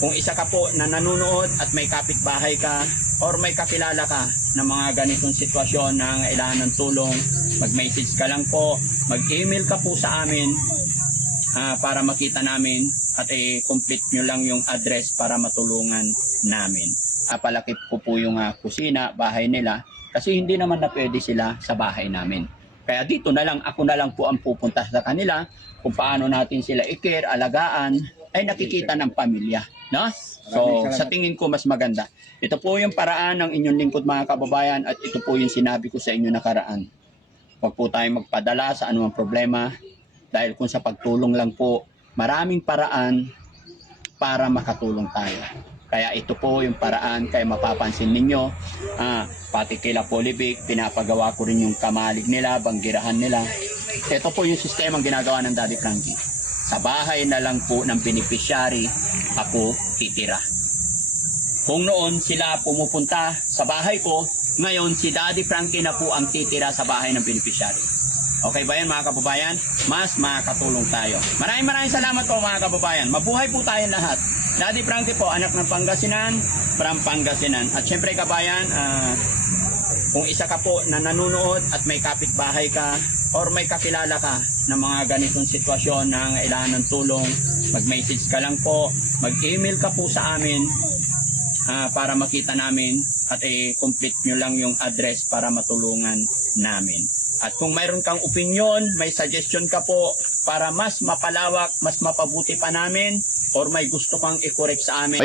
Kung isa ka po na nanonood at may kapitbahay ka or may kakilala ka ng mga ganitong sitwasyon na kailangan ng tulong, mag-message ka lang po, mag-email ka po sa amin para makita namin at complete nyo lang yung address para matulungan namin. Palaki po yung kusina, bahay nila, kasi hindi naman na pwede sila sa bahay namin. Kaya dito na lang, ako na lang po ang pupunta sa kanila kung paano natin sila i-care, alagaan, ay nakikita ng pamilya. No? So, sa tingin ko mas maganda. Ito po yung paraan ng inyong lingkod mga kababayan at ito po yung sinabi ko sa inyo nakaraan. Huwag po tayong magpadala sa anumang problema dahil kung sa pagtulong lang po, maraming paraan para makatulong tayo. Kaya ito po yung paraan, kaya mapapansin ninyo, pati kila Polivic, pinapagawa ko rin yung kamalig nila, banggirahan nila. Ito po yung sistema ang ginagawa ng Daddy Frankie. Sa bahay na lang po ng beneficiary, ako titira. Kung noon sila pumupunta sa bahay ko, ngayon si Daddy Frankie na po ang titira sa bahay ng beneficiary. Okay ba yan mga kababayan? Mas makakatulong tayo. Maraming salamat po mga kababayan. Mabuhay po tayo lahat. Daddy Frankie po, anak ng Pangasinan, from Pangasinan. At syempre kabayan, kung isa ka po na nanonood at may kapitbahay ka or may kakilala ka ng mga ganitong sitwasyon na kailangan ng tulong, mag-message ka lang po, mag-email ka po sa amin para makita namin at complete nyo lang yung address para matulungan namin. At kung mayroon kang opinion, may suggestion ka po para mas mapalawak, mas mapabuti pa namin or may gusto kang i-correct sa amin.